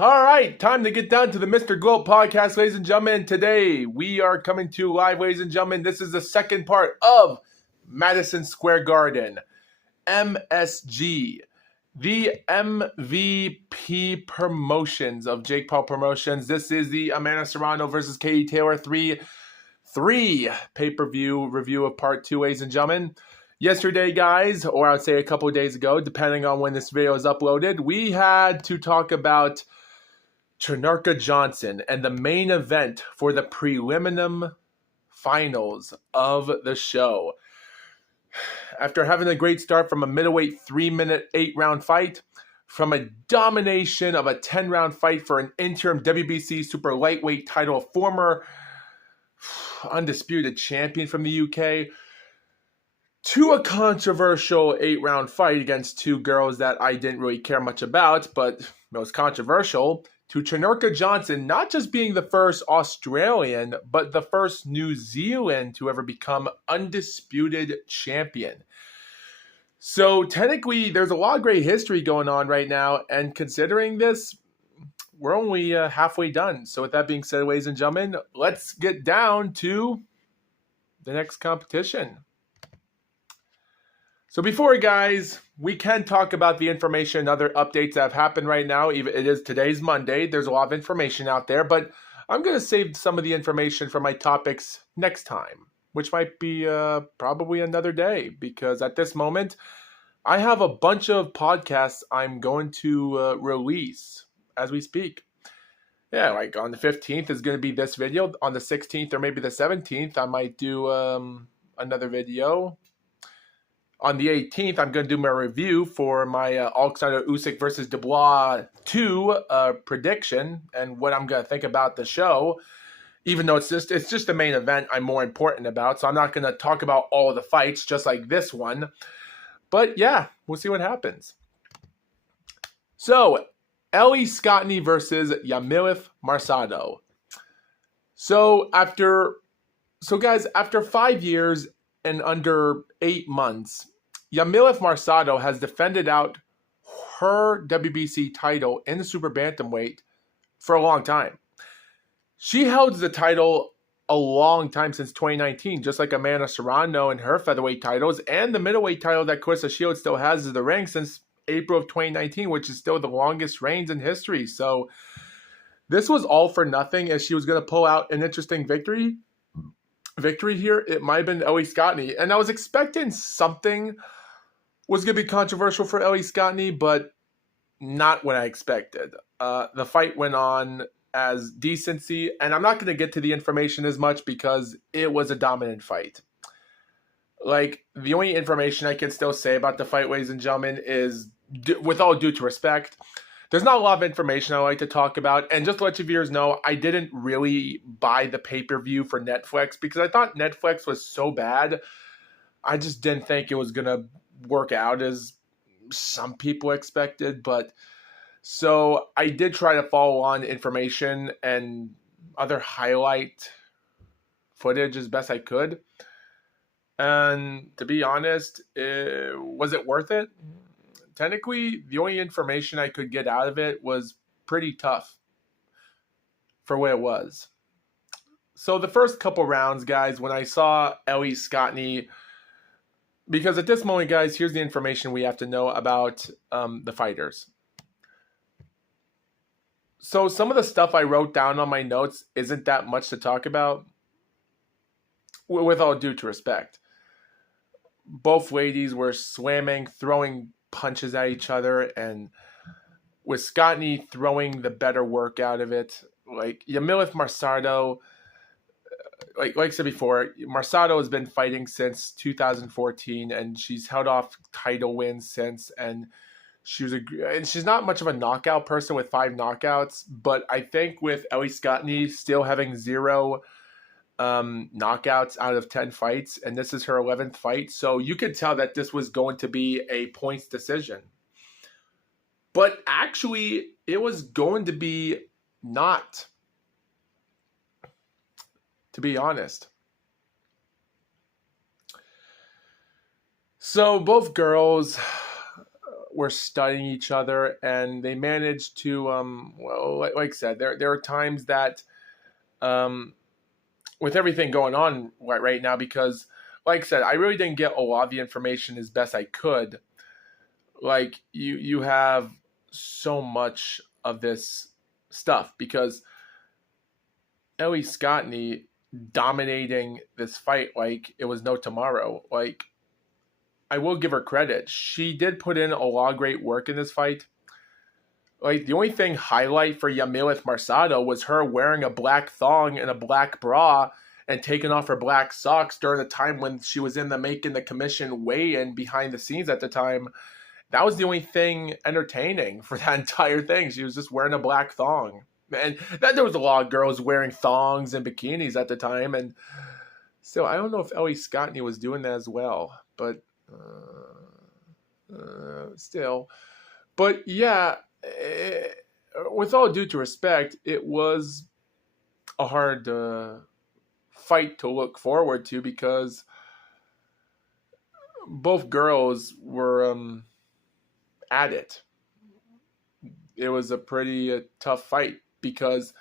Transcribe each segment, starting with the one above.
All right, time to get down to the Mr. GLOAT podcast, ladies and gentlemen. Today, we are coming to you live, ladies and gentlemen. This is the second part of Madison Square Garden, MSG, the MVP promotions of Jake Paul Promotions. This is the Amanda Serrano versus Katie Taylor 3 pay-per-view review of part 2, ladies and gentlemen. Yesterday, guys, or I would say a couple of days ago, depending on when this video is uploaded, we had to talk about Chanarka Johnson and the main event for the preliminary finals of the show. After having a great start from a middleweight 3-minute 8-round fight, from a domination of a 10-round fight for an interim WBC super lightweight title, former undisputed champion from the UK, to a controversial 8-round fight against two girls that I didn't really care much about, but it was controversial, to Chanarka Johnson not just being the first Australian, but the first New Zealand to ever become undisputed champion. So technically, there's a lot of great history going on right now, and considering this, we're only halfway done. So with that being said, ladies and gentlemen, let's get down to the next competition. So before, guys, we can talk about the information and other updates that have happened right now. Even it is today's Monday. There's a lot of information out there, but I'm going to save some of the information for my topics next time, which might be probably another day, because at this moment, I have a bunch of podcasts I'm going to release as we speak. Yeah, like on the 15th is going to be this video. On the 16th or maybe the 17th, I might do another video. On the 18th, I'm going to do my review for my Alexander Usyk versus Dubois 2 prediction and what I'm going to think about the show. Even though it's just the main event I'm more important about, so I'm not going to talk about all the fights, just like this one. But yeah, we'll see what happens. So, Ellie Scottney versus Yamileth Marsado. So guys, after 5 years and under 8 months, Yamileth Marsado has defended out her WBC title in the super bantamweight for a long time. She held the title a long time, since 2019, just like Amanda Serrano and her featherweight titles, and the middleweight title that Clarissa Shields still has in the ring since April of 2019, which is still the longest reigns in history. So this was all for nothing, as she was going to pull out an interesting victory here. It might have been Ellie Scottney, and I was expecting something was going to be controversial for Ellie Scottney, but not what I expected. The fight went on as decency, and I'm not going to get to the information as much because it was a dominant fight. Like, the only information I can still say about the fight, ladies and gentlemen, is, with all due to respect, there's not a lot of information I like to talk about. And just to let you viewers know, I didn't really buy the pay-per-view for Netflix because I thought Netflix was so bad. I just didn't think it was going to work out as some people expected. But so I did try to follow on information and other highlight footage as best I could. And to be honest, was it worth it? Technically, the only information I could get out of it was pretty tough for what it was. So the first couple rounds, guys, when I saw Ellie Scottney, because at this moment, guys, here's the information we have to know about the fighters. So some of the stuff I wrote down on my notes isn't that much to talk about, with all due to respect. Both ladies were slamming, throwing punches at each other, and with Scottney throwing the better work out of it. Like, Yamileth Marsado, like I said before, Marsado has been fighting since 2014, and she's held off title wins since, and she's not much of a knockout person with 5 knockouts, but I think with Ellie Scottney still having 0 knockouts out of 10 fights, and this is her 11th fight, so you could tell that this was going to be a points decision. But actually, it was going to be not, to be honest. So both girls were studying each other, and they managed to, well, like I said, there are times that, um, with everything going on right now, because, like I said, I really didn't get a lot of the information as best I could. Like, you have so much of this stuff because Ellie Scottney dominating this fight like it was no tomorrow. Like, I will give her credit. She did put in a lot of great work in this fight. Like, the only thing highlight for Yamileth Marsado was her wearing a black thong and a black bra and taking off her black socks during the time when she was in the making the commission weigh-in behind the scenes at the time. That was the only thing entertaining for that entire thing. She was just wearing a black thong. And then there was a lot of girls wearing thongs and bikinis at the time. And so I don't know if Ellie Scottney was doing that as well. But still. But yeah, with all due to respect, it was a hard fight to look forward to because both girls were at it. It was a pretty tough fight because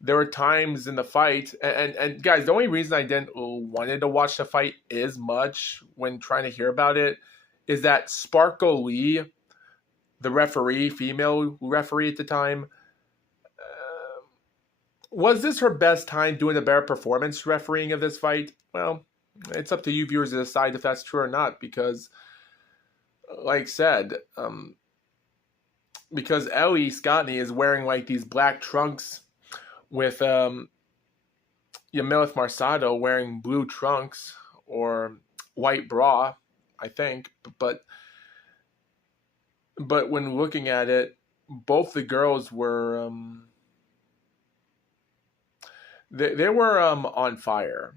there were times in the fight, and guys, the only reason I didn't wanted to watch the fight as much when trying to hear about it is that Sparkle Lee, the referee, female referee at the time, was this her best time doing a better performance refereeing of this fight? Well, it's up to you viewers to decide if that's true or not, because, like I said, because Ellie Scottney is wearing like these black trunks with Yamileth Marsado wearing blue trunks or white bra, I think. But when looking at it, both the girls were they were on fire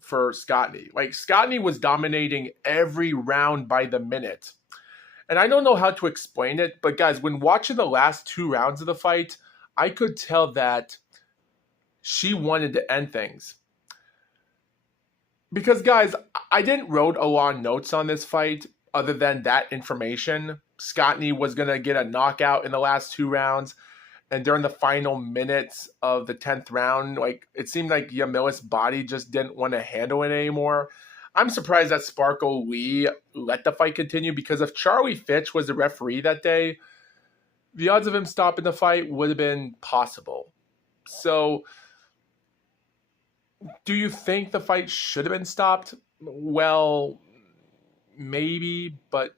for Scottney. Like, Scottney was dominating every round by the minute. And I don't know how to explain it, but guys, when watching the last 2 rounds of the fight, I could tell that she wanted to end things. Because, guys, I didn't wrote a lot of notes on this fight other than that information. Scottney was going to get a knockout in the last 2 rounds. And during the final minutes of the 10th round, like, it seemed like Yamileth's body just didn't want to handle it anymore. I'm surprised that Sparkle Lee let the fight continue, because if Charlie Fitch was the referee that day, the odds of him stopping the fight would have been possible. So, do you think the fight should have been stopped? Well, maybe, but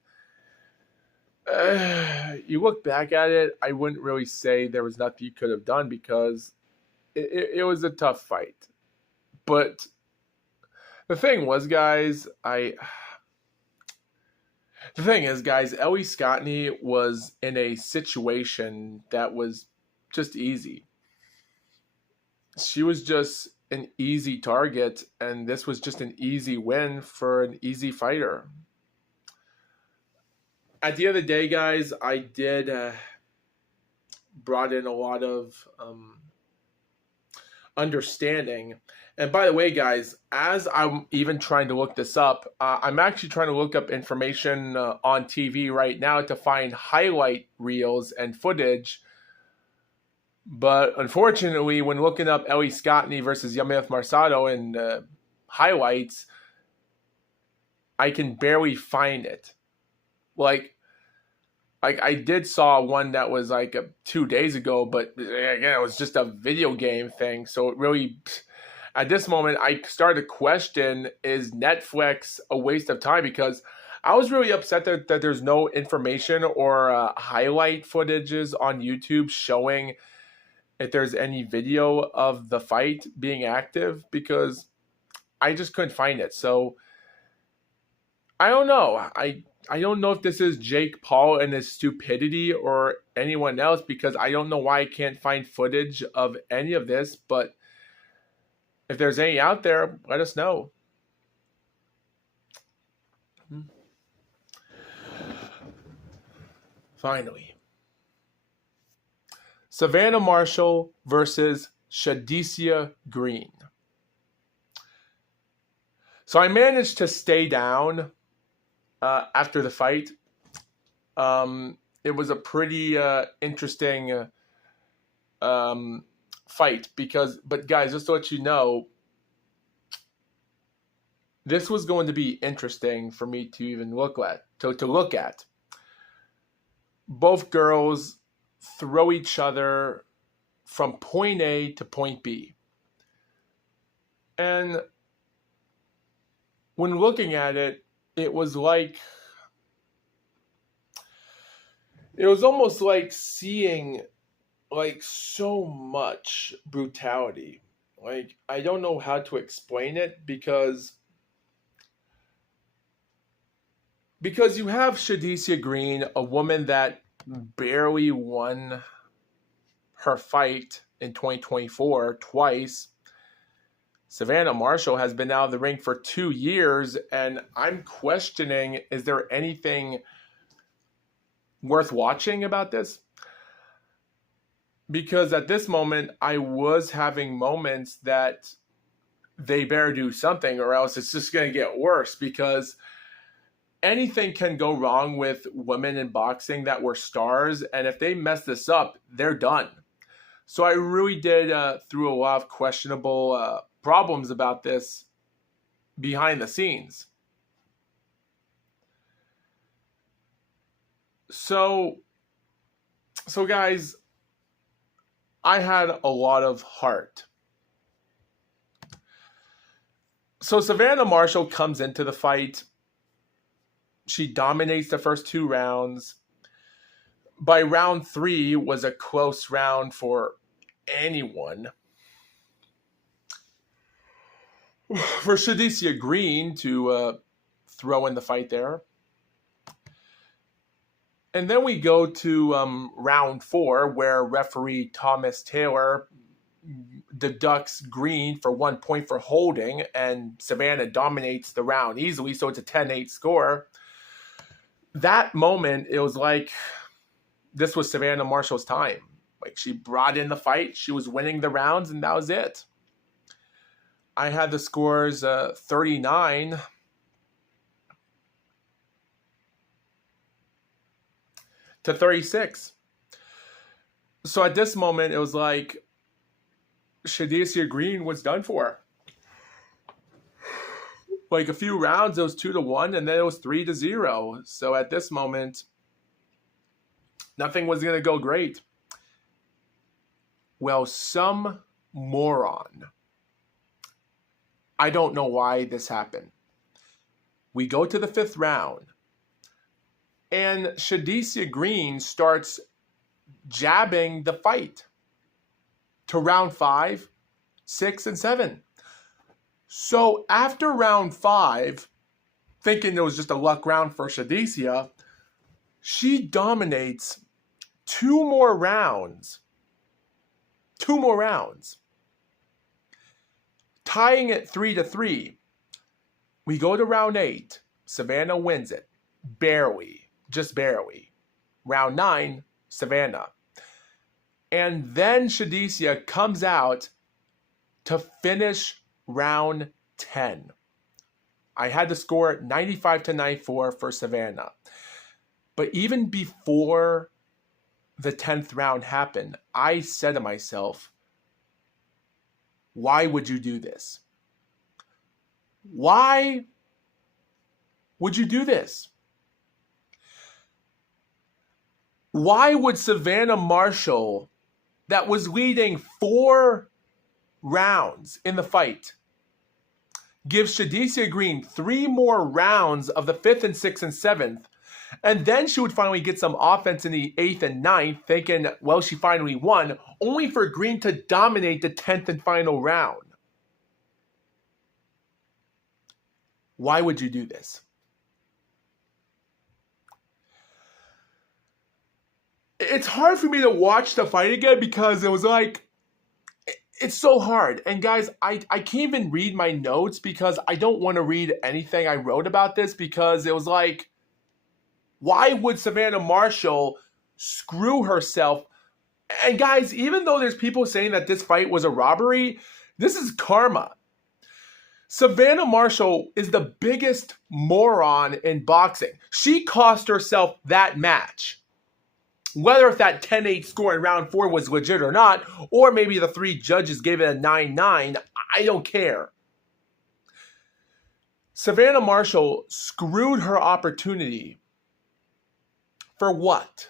you look back at it, I wouldn't really say there was nothing you could have done, because it was a tough fight. But the thing is, guys, Ellie Scottney was in a situation that was just easy. She was just an easy target, and this was just an easy win for an easy fighter. At the end of the day, guys, I did brought in a lot of understanding. And by the way, guys, as I'm even trying to look this up, I'm actually trying to look up information on TV right now to find highlight reels and footage. But unfortunately, when looking up Ellie Scottney versus Yamileth Marsado in highlights, I can barely find it. Like I did saw one that was like 2 days ago, but again, it was just a video game thing. So it really, at this moment, I started to question, is Netflix a waste of time? Because I was really upset that there's no information or highlight footages on YouTube showing if there's any video of the fight being active, because I just couldn't find it. So I don't know. I don't know if this is Jake Paul and his stupidity or anyone else, because I don't know why I can't find footage of any of this. But if there's any out there, let us know. Finally, Savannah Marshall versus Shadicia Green. So I managed to stay down after the fight. It was a pretty interesting fight but guys, just to let you know, this was going to be interesting for me to even look at. To look at. Both girls throw each other from point A to point B. And when looking at it, it was almost like seeing like so much brutality. Like, I don't know how to explain it because you have Shadecia Green, a woman that barely won her fight in 2024 twice. Savannah Marshall has been out of the ring for 2 years, and I'm questioning, is there anything worth watching about this? Because at this moment, I was having moments that they better do something or else it's just going to get worse, because anything can go wrong with women in boxing that were stars, and if they mess this up, they're done. So I really did through a lot of questionable problems about this behind the scenes. So guys, I had a lot of heart. So Savannah Marshall comes into the fight. She dominates the first 2 rounds. By round 3 was a close round for anyone. For Shadecia Green to throw in the fight there. And then we go to round 4, where referee Thomas Taylor deducts Green for 1 point for holding, and Savannah dominates the round easily, so it's a 10-8 score. That moment, it was like this was Savannah Marshall's time. Like, she brought in the fight, she was winning the rounds, and that was it. I had the scores 39 to 36. So at this moment, it was like Shadecia Green was done for. Like, a few rounds, it was 2-1, and then it was 3-0. So at this moment, nothing was going to go great. Well, some moron, I don't know why this happened. We go to the 5th round, and Shadecia Green starts jabbing the fight to round 5, 6, and 7. So after round 5, thinking it was just a luck round for Shadecia, she dominates 2 more rounds. 2 more rounds. Tying it 3-3. We go to round 8. Savannah wins it. Barely. Just barely. Round 9, Savannah. And then Shadecia comes out to finish round 10. I had the score 95-94 for Savannah. But even before the 10th round happened, I said to myself, why would you do this? Why would you do this? Why would Savannah Marshall, that was leading 4 rounds in the fight, give Shadecia Green 3 more rounds of the 5th and 6th and 7th, and then she would finally get some offense in the 8th and 9th, thinking, well, she finally won, only for Green to dominate the 10th and final round? Why would you do this? It's hard for me to watch the fight again because it was like, it's so hard. And guys, I can't even read my notes because I don't want to read anything I wrote about this, because it was like, why would Savannah Marshall screw herself? And guys, even though there's people saying that this fight was a robbery, this is karma. Savannah Marshall is the biggest moron in boxing. She cost herself that match. Whether if that 10-8 score in round 4 was legit or not, or maybe the 3 judges gave it a 9-9, I don't care. Savannah Marshall screwed her opportunity. For what?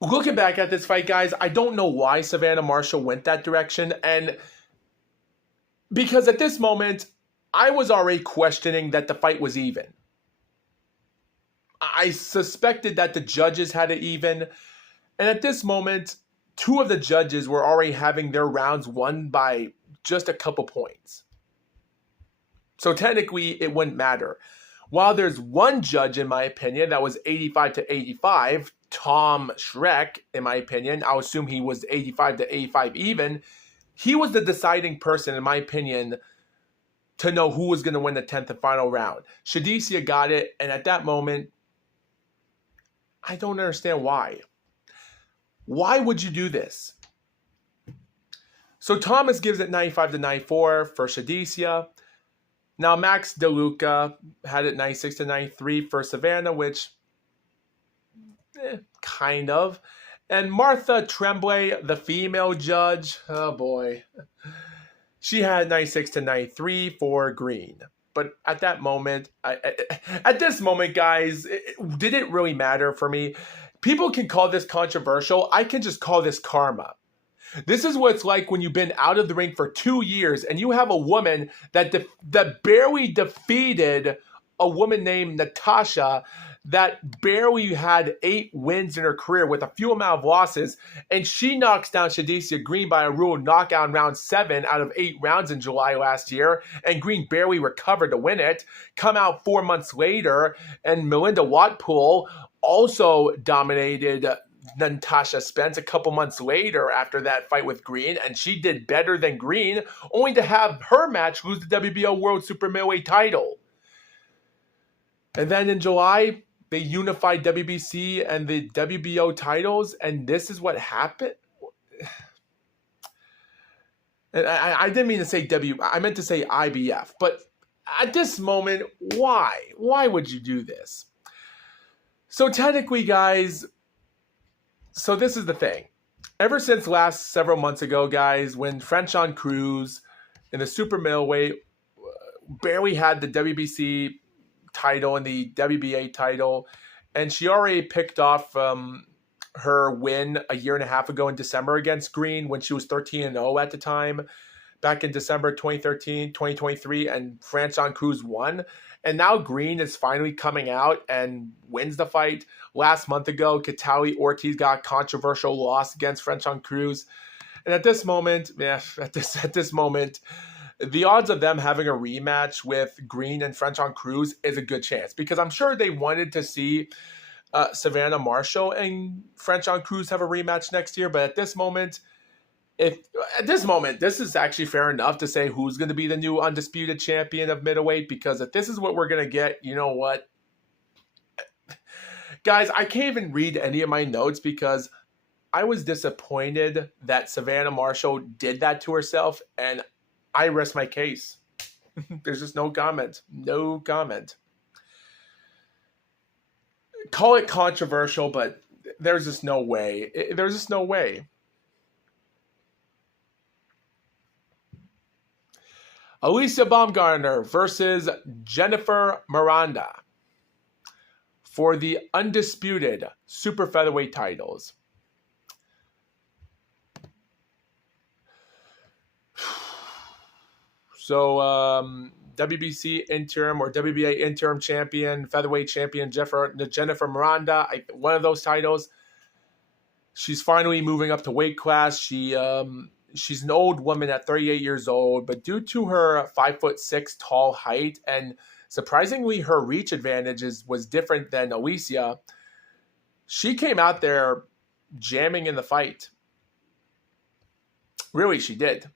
Looking back at this fight, guys, I don't know why Savannah Marshall went that direction. And because at this moment, I was already questioning that the fight was even. I suspected that the judges had it even. And at this moment, 2 of the judges were already having their rounds won by just a couple points. So technically, it wouldn't matter. While there's 1 judge, in my opinion, that was 85-85, Tom Schreck, in my opinion, I'll assume he was 85-85 even, he was the deciding person, in my opinion, to know who was going to win the 10th and final round. Shadesia got it, and at that moment, I don't understand why. Why would you do this? So Thomas gives it 95-94 for Shadesia. Now Max DeLuca had it 96-93 for Savannah, which, kind of. And Martha Tremblay, the female judge, oh boy, she had 96-93 for Green. But at that moment, at this moment, guys, did it really matter for me? People can call this controversial. I can just call this karma. This is what it's like when you've been out of the ring for 2 years and you have a woman that barely defeated a woman named Natasha that barely had 8 wins in her career with a few amount of losses, and she knocks down Shadesia Green by a rule knockout in round 7 out of 8 rounds in July last year, and Green barely recovered to win it. Come out 4 months later, and Melinda Watpool also dominated Natasha Spence a couple months later after that fight with Green, and she did better than Green, only to have her match lose the WBO World Super Middleweight title. And then in July, they unified WBC and the WBO titles, and this is what happened. And I didn't mean to say I meant to say IBF, but at this moment, why? Why would you do this? So technically, guys, so this is the thing. Ever since last several months ago, guys, when Franchon Cruz in the super middleweight barely had the WBC title and the WBA title, and she already picked off her win a year and a half ago in December against Green when she was 13-0 at the time, back in December 2023, and Franchon Cruz won. And now Green is finally coming out and wins the fight. Last month ago, Katali Ortiz got a controversial loss against Franchon Cruz. And at this moment, the odds of them having a rematch with Green and Franchon Cruz is a good chance, because I'm sure they wanted to see Savannah Marshall and Franchon Cruz have a rematch next year. But at this moment, this is actually fair enough to say who's going to be the new undisputed champion of middleweight, because if this is what we're going to get, you know what? Guys, I can't even read any of my notes because I was disappointed that Savannah Marshall did that to herself, and I rest my case. There's just no comment. No comment. Call it controversial, but there's just no way. There's just no way. Alicia Baumgartner versus Jennifer Miranda for the undisputed super featherweight titles. So WBC interim or WBA interim champion, featherweight champion Jennifer Miranda, one of those titles. She's finally moving up to weight class. She's an old woman at 38 years old, but due to her 5'6" tall height and surprisingly her reach advantages was different than Alicia, she came out there jamming in the fight. Really, she did.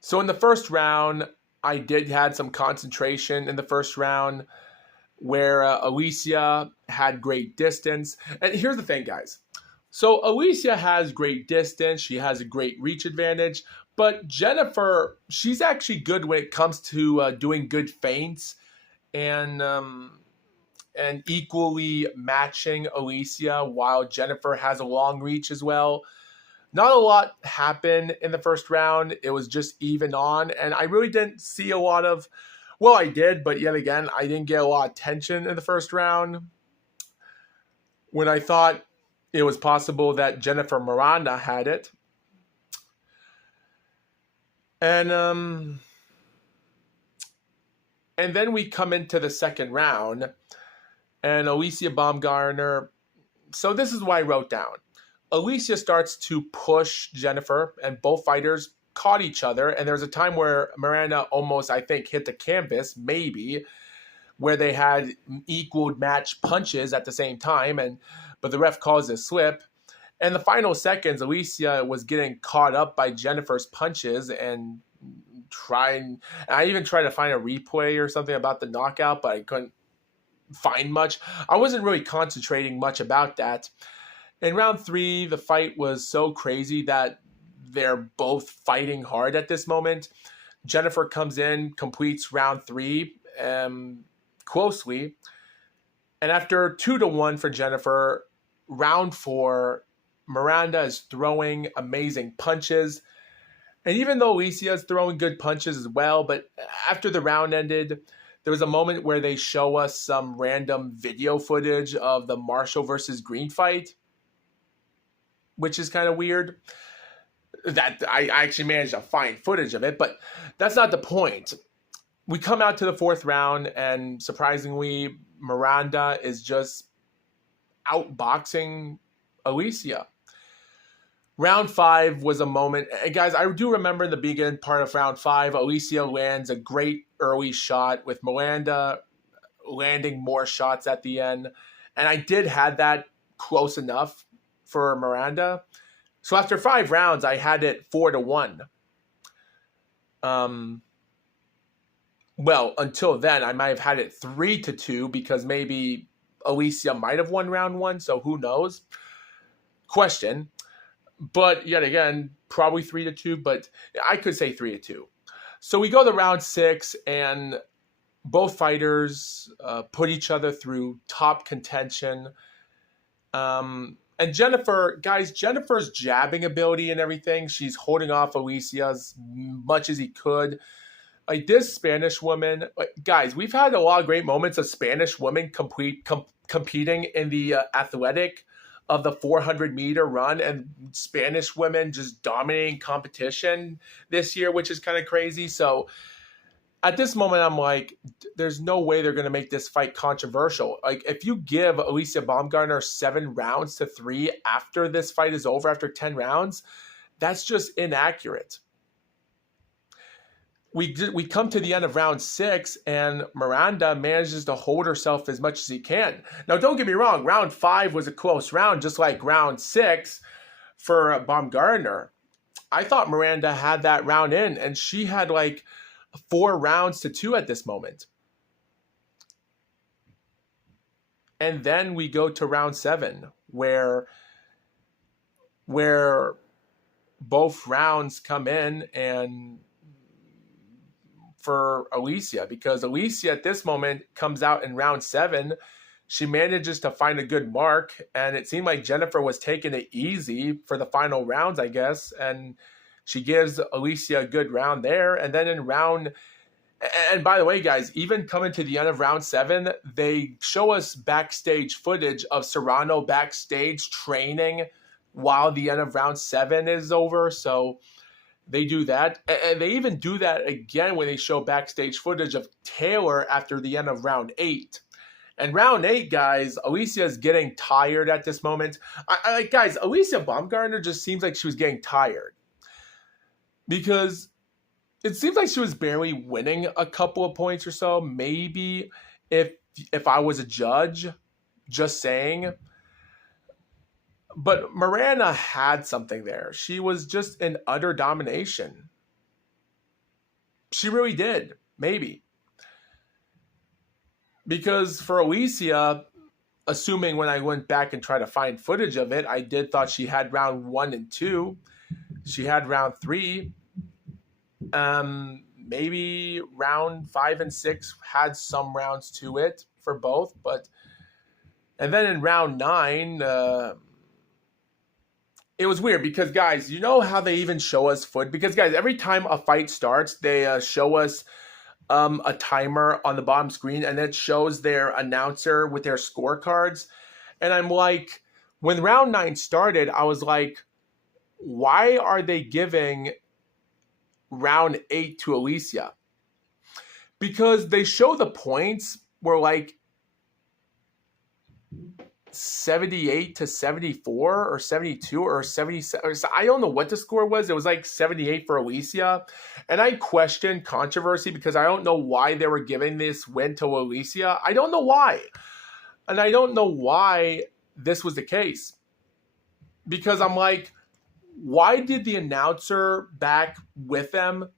So in the first round, I had some concentration in the first round where Alicia had great distance. And here's the thing, guys. So Alicia has great distance. She has a great reach advantage. But Jennifer, she's actually good when it comes to doing good feints and equally matching Alicia, while Jennifer has a long reach as well. Not a lot happened in the first round. It was just even on, and I really didn't see a lot of. Well, I did, but yet again, I didn't get a lot of tension in the first round. When I thought it was possible that Jennifer Miranda had it. And then we come into the second round, and Alicia Baumgartner. So this is what I wrote down. Alicia starts to push Jennifer, and both fighters caught each other. And there's a time where Miranda almost, I think, hit the canvas, maybe, where they had equal match punches at the same time, but the ref calls a slip. In the final seconds, Alicia was getting caught up by Jennifer's punches and I even tried to find a replay or something about the knockout, but I couldn't find much. I wasn't really concentrating much about that. In round 3, the fight was so crazy that they're both fighting hard at this moment. Jennifer comes in, completes round 3 closely. And after 2-1 for Jennifer, round 4, Miranda is throwing amazing punches. And even though Alicia is throwing good punches as well, but after the round ended, there was a moment where they show us some random video footage of the Marshall versus Green fight, which is kind of weird. That I actually managed to find footage of it, but that's not the point. We come out to the 4th round, and surprisingly, Miranda is just outboxing Alicia. Round 5 was a moment. And guys, I do remember in the beginning part of round 5, Alicia lands a great early shot with Miranda landing more shots at the end. And I did have that close enough for Miranda. So after 5 rounds, I had it 4-1. Well, until then, I might have had it 3-2 because maybe Alicia might have won round 1. So who knows? Question. But yet again, probably 3-2, but I could say 3-2. So we go to round 6, and both fighters put each other through top contention. And Jennifer, guys, Jennifer's jabbing ability and everything, she's holding off Alicia as much as he could. Like this Spanish woman, guys, we've had a lot of great moments of Spanish women competing in the athletic of the 400-meter run, and Spanish women just dominating competition this year, which is kind of crazy. So at this moment, I'm like, there's no way they're going to make this fight controversial. Like, if you give Alicia Baumgartner 7 rounds to 3 after this fight is over, after 10 rounds, that's just inaccurate. We come to the end of round 6, and Miranda manages to hold herself as much as he can. Now, don't get me wrong. Round 5 was a close round, just like round 6 for Baumgartner. I thought Miranda had that round in, and she had like 4 rounds to 2 at this moment. And then we go to round 7, where both rounds come in and for Alicia, because Alicia at this moment comes out in round 7. She manages to find a good mark, and it seemed like Jennifer was taking it easy for the final rounds, I guess, and she gives Alicia a good round there. And then and by the way, guys, even coming to the end of round 7, they show us backstage footage of Serrano backstage training while the end of round 7 is over. So they do that. And they even do that again when they show backstage footage of Taylor after the end of round 8. And round 8, guys, Alicia is getting tired at this moment. Guys, Alicia Baumgartner just seems like she was getting tired, because it seems like she was barely winning a couple of points or so. Maybe if I was a judge, just saying. But Miranda had something there. She was just in utter domination. She really did. Maybe. Because for Alicia, assuming when I went back and tried to find footage of it, I did thought she had round 1 and 2. She had round 3. Maybe round 5 and 6 had some rounds to it for both, and then in round 9, it was weird because, guys, you know how they even show us footage? Because, guys, every time a fight starts, they show us a timer on the bottom screen, and it shows their announcer with their scorecards. And I'm like, when round 9 started, I was like, why are they giving round 8 to Alicia? Because they show the points were like 78 to 74 or 72 or 77. I don't know what the score was. It was like 78 for Alicia. And I questioned controversy because I don't know why they were giving this win to Alicia. I don't know why. And I don't know why this was the case. Because I'm like, why did the announcer back with them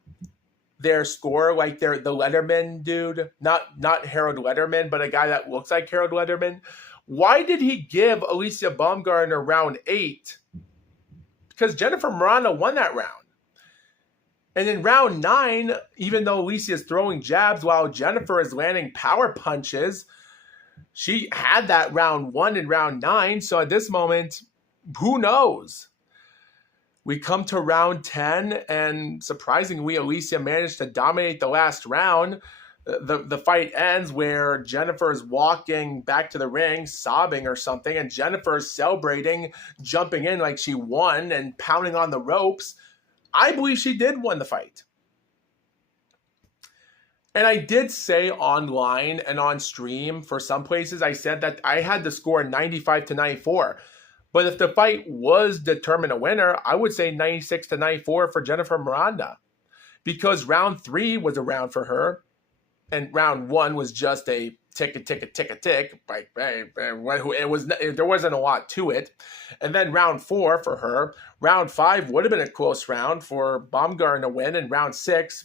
their score, like the Letterman dude, not Harold Letterman, but a guy that looks like Harold Letterman? Why did he give Alicia Baumgartner round 8? Because Jennifer Miranda won that round. And in round 9, even though Alicia is throwing jabs while Jennifer is landing power punches, she had that round 1 and round 9. So at this moment, who knows? We come to round 10, and surprisingly, Alicia managed to dominate the last round. The fight ends where Jennifer is walking back to the ring, sobbing or something, and Jennifer is celebrating, jumping in like she won and pounding on the ropes. I believe she did win the fight. And I did say online and on stream for some places, I said that I had the score 95 to 94. But if the fight was determined a winner, I would say 96 to 94 for Jennifer Miranda. Because round 3 was a round for her. And round 1 was just a tick. Like, there wasn't a lot to it. And then round 4 for her. Round 5 would have been a close round for Baumgartner to win. And round 6,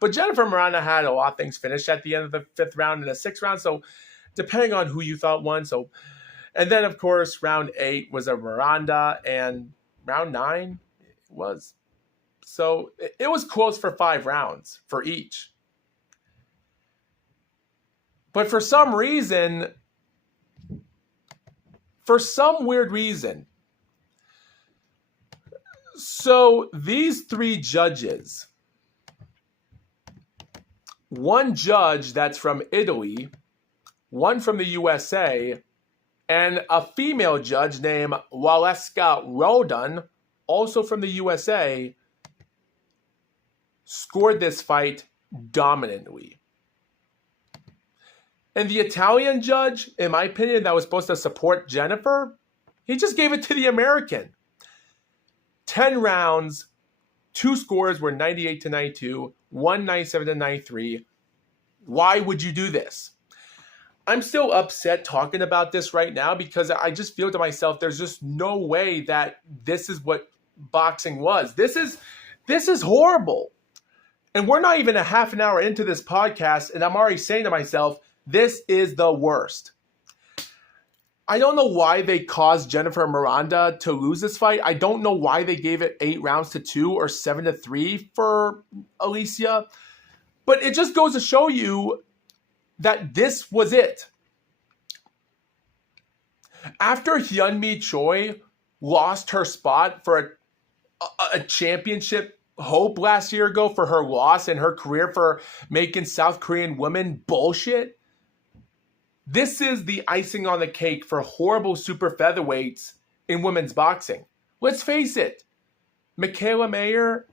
But Jennifer Miranda had a lot of things finished at the end of the 5th round and the 6th round. So depending on who you thought won. And then, of course, round 8 was a Miranda. And round 9 was. So it was close for 5 rounds for each. But for some reason, for some weird reason, so these 3 judges, one judge that's from Italy, one from the USA, and a female judge named Waleska Rodon, also from the USA, scored this fight dominantly. And the Italian judge, in my opinion, that was supposed to support Jennifer, he just gave it to the American. 10 rounds, 2 scores were 98 to 92, 1 97 to 93. Why would you do this? I'm still upset talking about this right now because I just feel to myself, there's just no way that this is what boxing was. This is horrible. And we're not even a half an hour into this podcast, and I'm already saying to myself, this is the worst. I don't know why they caused Jennifer Miranda to lose this fight. I don't know why they gave it 8 rounds to 2 or 7 to 3 for Alicia. But it just goes to show you that this was it. After Hyunmi Choi lost her spot for a championship hope last year ago for her loss and her career for making South Korean women bullshit, this is the icing on the cake for horrible super featherweights in women's boxing. Let's face it. Michaela Mayer,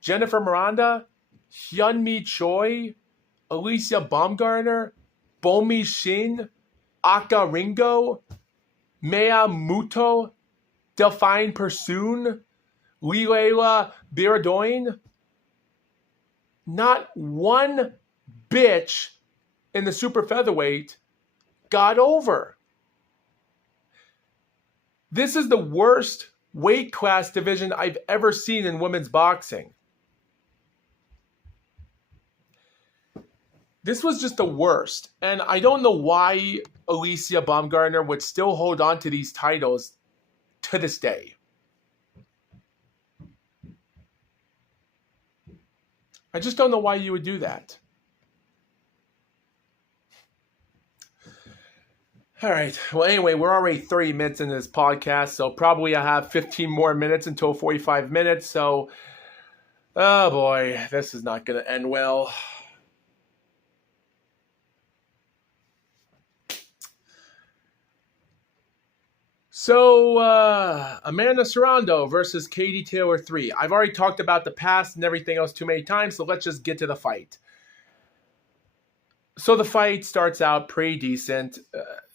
Jennifer Miranda, Hyunmi Choi, Alicia Baumgartner, Bomi Shin, Aka Ringo, Mea Muto, Delphine Persoon, Lilela Biradoin. Not one bitch in the super featherweight got over. This is the worst weight class division I've ever seen in women's boxing. This was just the worst. And I don't know why Alicia Baumgartner would still hold on to these titles to this day. I just don't know why you would do that. All right. Well, anyway, we're already 30 minutes into this podcast, so probably I have 15 more minutes until 45 minutes. So, oh boy, this is not going to end well. So, Amanda Serrano versus Katie Taylor 3. I've already talked about the past and everything else too many times, so let's just get to the fight. So the fight starts out pretty decent.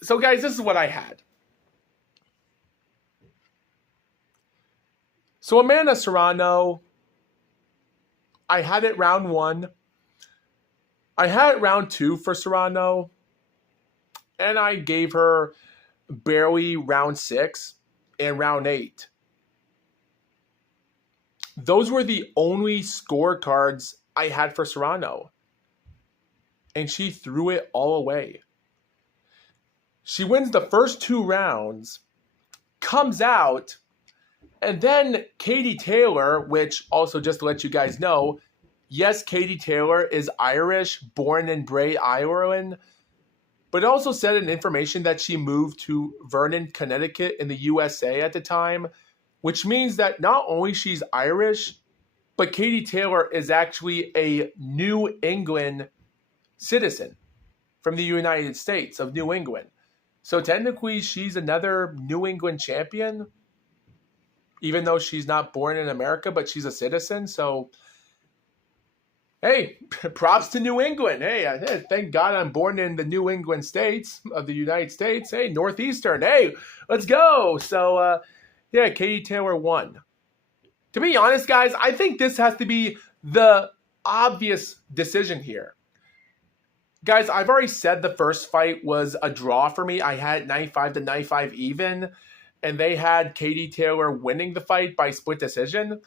So guys, this is what I had. So Amanda Serrano, I had it round 1. I had it round 2 for Serrano. And I gave her barely round 6 and round 8. Those were the only scorecards I had for Serrano. And she threw it all away. She wins the first 2 rounds, comes out, and then Katie Taylor, which also just to let you guys know, yes, Katie Taylor is Irish, born in Bray, Ireland, but it also said in information that she moved to Vernon, Connecticut in the USA at the time, which means that not only she's Irish, but Katie Taylor is actually a New England citizen from the United States of New England. So technically she's another New England champion, even though she's not born in America, but she's a citizen. So, hey, props to New England. Hey, thank God I'm born in the New England states of the United States. Hey, Northeastern. Hey, let's go. So, yeah, Katie Taylor won. To be honest, guys, I think this has to be the obvious decision here. Guys, I've already said the first fight was a draw for me. I had 95-95 even, and they had Katie Taylor winning the fight by split decision.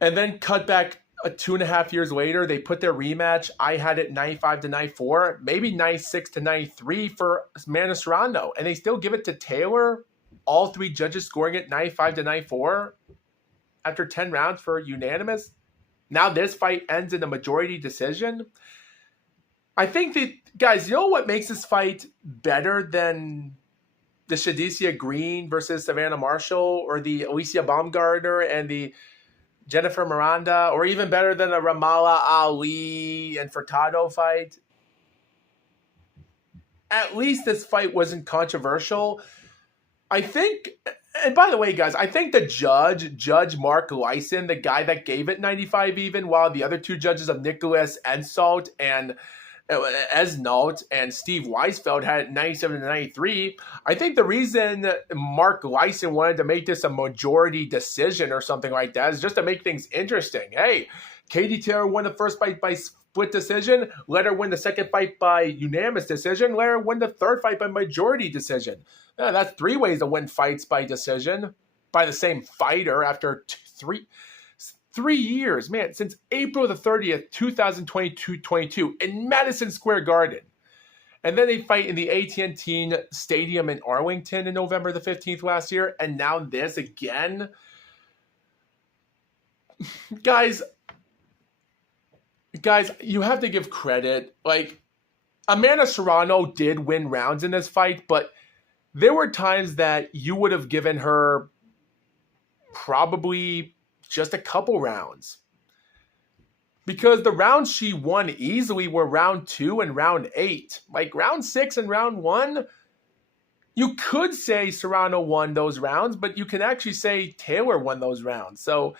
And then cut back 2.5 years later, they put their rematch. I had it 95-94, maybe 96-93 for Amanda Serrano, and they still give it to Taylor. All 3 judges scoring it 95-94 after 10 rounds for unanimous. Now this fight ends in a majority decision. I think that, guys, you know what makes this fight better than the Shadecia Green versus Savannah Marshall, or the Alicia Baumgartner and the Jennifer Miranda, or even better than the Ramallah Ali and Furtado fight? At least this fight wasn't controversial. I think, and by the way, guys, I think the Judge Mark Lyson, the guy that gave it 95 even, while the other 2 judges of Nicholas Ensault and Esnault and Steve Weisfeld had 97-93. I think the reason Mark Lyson wanted to make this a majority decision or something like that is just to make things interesting. Hey, Katie Taylor won the first fight by split decision. Let her win the second fight by unanimous decision. Let her win the third fight by majority decision. That's 3 ways to win fights by decision by the same fighter after 3 years, man, since April the 30th, 2022 in Madison Square Garden. And then they fight in the AT&T Stadium in Arlington in November the 15th last year. And now this again. Guys, you have to give credit. Like, Amanda Serrano did win rounds in this fight, but there were times that you would have given her probably just a couple rounds. Because the rounds she won easily were round 2 and round 8. Like round 6 and round 1, you could say Serrano won those rounds, but you can actually say Taylor won those rounds. So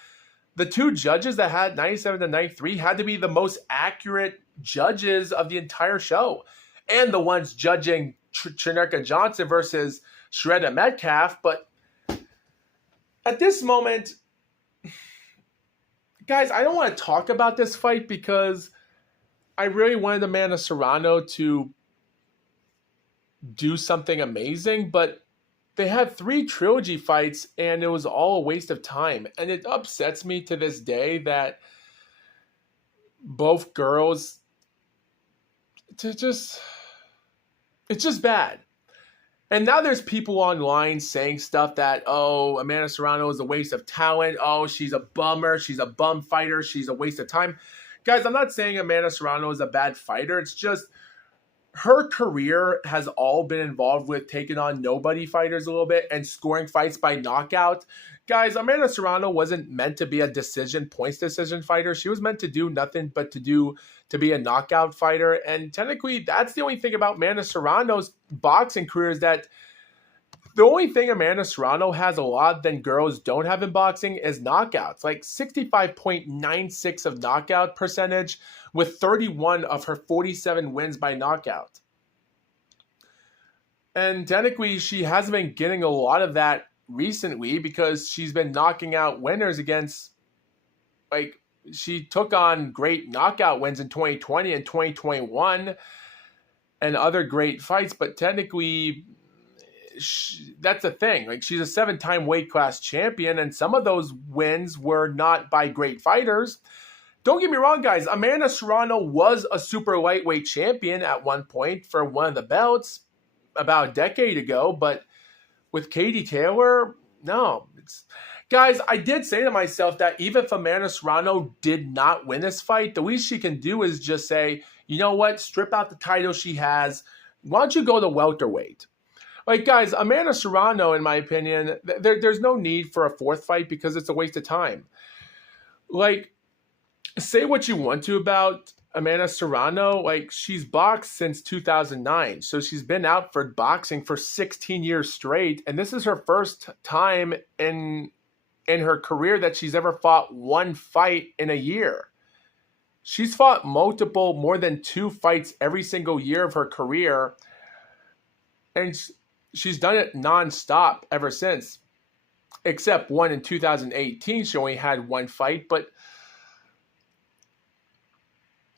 the 2 judges that had 97-93 had to be the most accurate judges of the entire show. And the ones judging Chineka Johnson versus Shredda Metcalf. But at this moment, guys, I don't want to talk about this fight because I really wanted Amanda Serrano to do something amazing, but they had 3 trilogy fights and it was all a waste of time. And it upsets me to this day that both girls to just, it's just bad. And now there's people online saying stuff that, oh, Amanda Serrano is a waste of talent. Oh, she's a bummer. She's a bum fighter. She's a waste of time. Guys, I'm not saying Amanda Serrano is a bad fighter. It's just her career has all been involved with taking on nobody fighters a little bit and scoring fights by knockout. Guys, Amanda Serrano wasn't meant to be a points decision fighter. She was meant to do nothing but to be a knockout fighter. And technically, that's the only thing about Amanda Serrano's boxing career is that the only thing Amanda Serrano has a lot than girls don't have in boxing is knockouts. Like 65.96 of knockout percentage with 31 of her 47 wins by knockout. And technically, she hasn't been getting a lot of that recently because she's been knocking out winners against, like, she took on great knockout wins in 2020 and 2021 and other great fights, but technically, that's the thing. Like, she's a 7-time weight class champion, and some of those wins were not by great fighters. Don't get me wrong, guys. Amanda Serrano was a super lightweight champion at one point for one of the belts about a decade ago, but with Katie Taylor, no. Guys, I did say to myself that even if Amanda Serrano did not win this fight, the least she can do is just say, you know what, strip out the title she has. Why don't you go to welterweight? Like, guys, Amanda Serrano, in my opinion, there's no need for a fourth fight because it's a waste of time. Like, say what you want to about Amanda Serrano. Like, she's boxed since 2009. So she's been out for boxing for 16 years straight. And this is her first time in her career that she's ever fought one fight in a year. She's fought more than 2 fights every single year of her career. And she's done it nonstop ever since. Except one in 2018, she only had 1 fight. But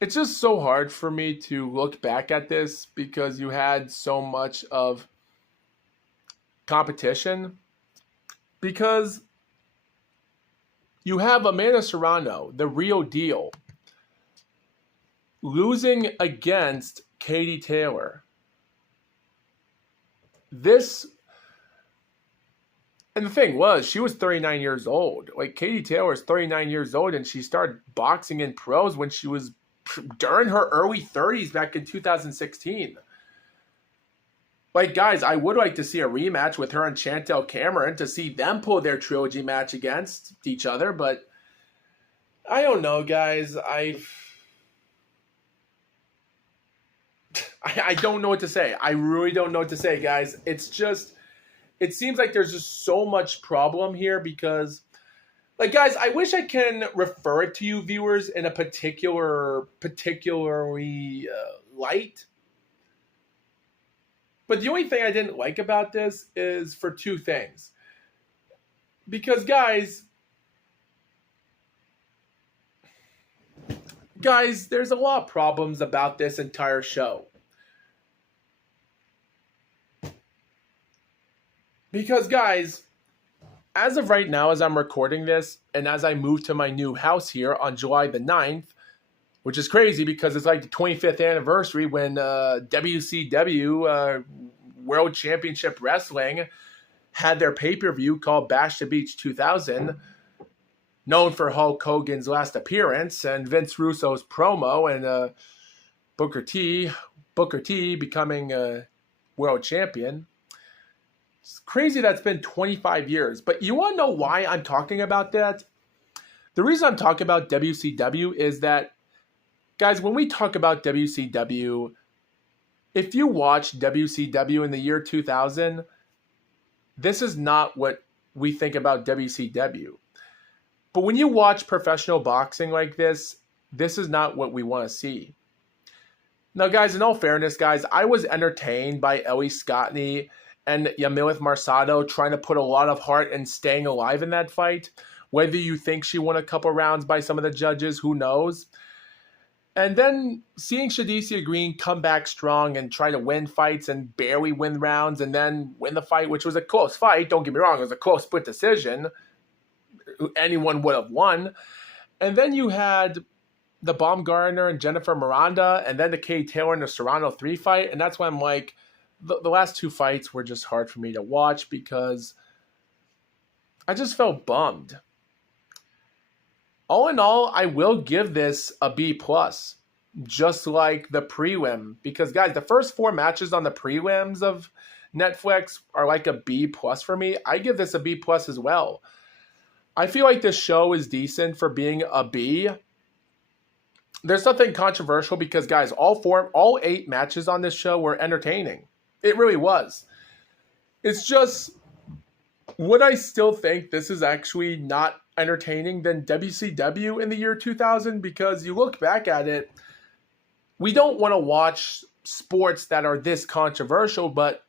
it's just so hard for me to look back at this because you had so much of competition. Because you have Amanda Serrano, the real deal, losing against Katie Taylor. And the thing was, she was 39 years old. Like, Katie Taylor is 39 years old, and she started boxing in pros when she was during her early 30s back in 2016. Like, guys, I would like to see a rematch with her and Chantel Cameron to see them pull their trilogy match against each other, but I don't know, guys. I don't know what to say. I really don't know what to say, guys. It's just, it seems like there's just so much problem here because, like, guys, I wish I can refer it to you viewers in a particularly light. But the only thing I didn't like about this is for 2 things. Because, guys, there's a lot of problems about this entire show. Because, guys, as of right now, as I'm recording this, and as I move to my new house here on July the 9th, which is crazy because it's like the 25th anniversary when WCW, World Championship Wrestling, had their pay-per-view called Bash the Beach 2000, known for Hulk Hogan's last appearance and Vince Russo's promo and Booker T becoming a world champion. It's crazy that's been 25 years. But you want to know why I'm talking about that? The reason I'm talking about WCW is that, guys, when we talk about WCW, if you watch WCW in the year 2000, this is not what we think about WCW. But when you watch professional boxing like this, this is not what we want to see. Now, guys, in all fairness, guys, I was entertained by Ellie Scottney and Yamileth Marsado trying to put a lot of heart in staying alive in that fight. Whether you think she won a couple rounds by some of the judges, who knows? And then seeing Shadicia Green come back strong and try to win fights and barely win rounds and then win the fight, which was a close fight. Don't get me wrong, it was a close split decision. Anyone would have won. And then you had the Baumgartner and Jennifer Miranda, and then the Katie Taylor and the Serrano 3 fight. And that's why I'm like, the last 2 fights were just hard for me to watch because I just felt bummed. All in all, I will give this a B+, just like the prelim. Because, guys, the first 4 matches on the prelims of Netflix are like a B+ for me. I give this a B+ as well. I feel like this show is decent for being a B. There's nothing controversial because, guys, all 8 matches on this show were entertaining. It really was. It's just, would I still think this is actually not entertaining than WCW in the year 2000? Because you look back at it, we don't want to watch sports that are this controversial, but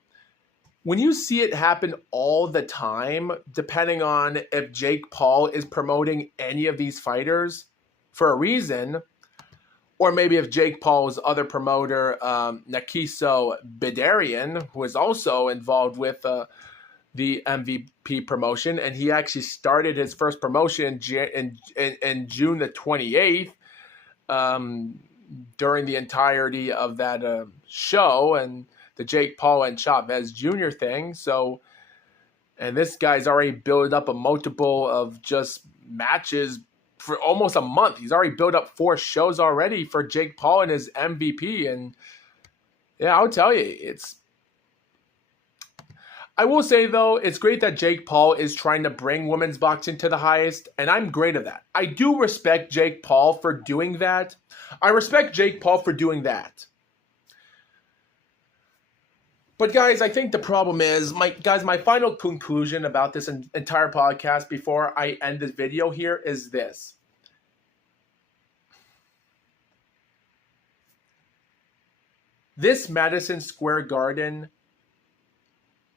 when you see it happen all the time, depending on if Jake Paul is promoting any of these fighters for a reason, or maybe if Jake Paul's other promoter, Nakiso Bidarian, who is also involved with the MVP promotion, and he actually started his first promotion in June the 28th during the entirety of that show, and the Jake Paul and Chavez Jr. thing. So, and this guy's already built up a multiple of just matches for almost a month. He's already built up 4 shows already for Jake Paul and his MVP. And yeah, I'll tell you, I will say though, it's great that Jake Paul is trying to bring women's boxing to the highest, and I'm great at that. I do respect Jake Paul for doing that. I respect Jake Paul for doing that. But guys, I think the problem is, my final conclusion about this entire podcast before I end this video here is this. This Madison Square Garden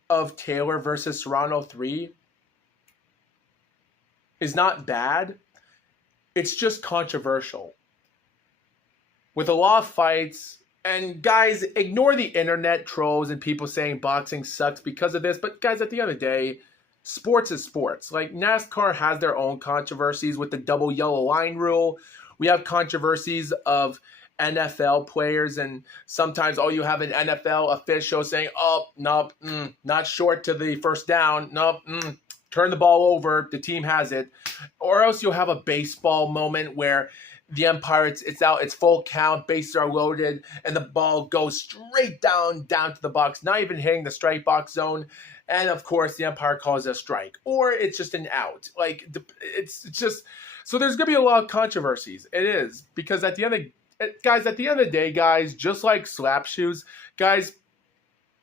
of Taylor versus Serrano 3 is not bad. It's just controversial. With a lot of fights. And guys, ignore the internet trolls and people saying boxing sucks because of this. But guys, at the end of the day, sports is sports. Like NASCAR has their own controversies with the double yellow line rule. We have controversies of NFL players, and sometimes you have an NFL official saying, oh, nope, not short to the first down. Nope, turn the ball over. The team has it. Or else you'll have a baseball moment where the umpire, it's out, it's full count, bases are loaded, and the ball goes straight down to the box, not even hitting the strike box zone. And of course, the umpire calls it a strike, or it's just an out. Like, it's just, so there's going to be a lot of controversies. It is, because at the end of the day, guys, just like Slap Shoes, guys,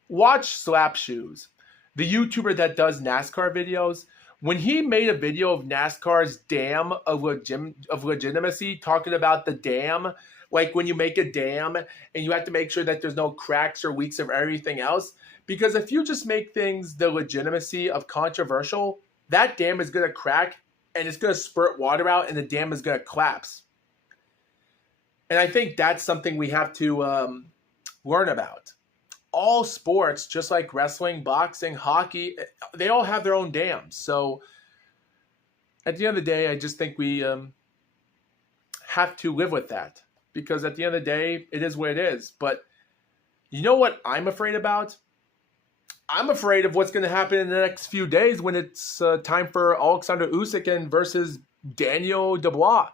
watch Slap Shoes, the YouTuber that does NASCAR videos. When he made a video of NASCAR's dam of legitimacy, talking about the dam, like when you make a dam and you have to make sure that there's no cracks or leaks or everything else. Because if you just make things the legitimacy of controversial, that dam is going to crack and it's going to spurt water out and the dam is going to collapse. And I think that's something we have to learn about. All sports, just like wrestling, boxing, hockey, they all have their own dams. So at the end of the day, I just think we have to live with that. Because at the end of the day, it is what it is. But you know what I'm afraid about? I'm afraid of what's going to happen in the next few days when it's time for Alexander Usyk versus Daniel Dubois.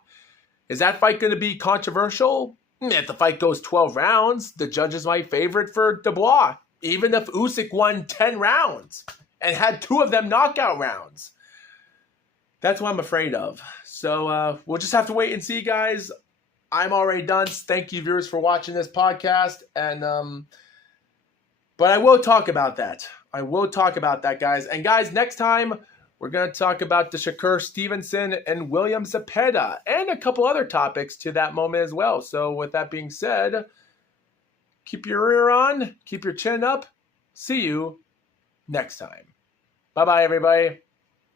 Is that fight going to be controversial? If the fight goes 12 rounds, the judges might favor it for Dubois, even if Usyk won 10 rounds and had 2 of them knockout rounds. That's what I'm afraid of. So we'll just have to wait and see, guys. I'm already done. Thank you, viewers, for watching this podcast. And but I will talk about that. I will talk about that, guys. And guys, next time, we're going to talk about the Shakur Stevenson and William Zepeda and a couple other topics to that moment as well. So with that being said, keep your ear on, keep your chin up. See you next time. Bye-bye, everybody.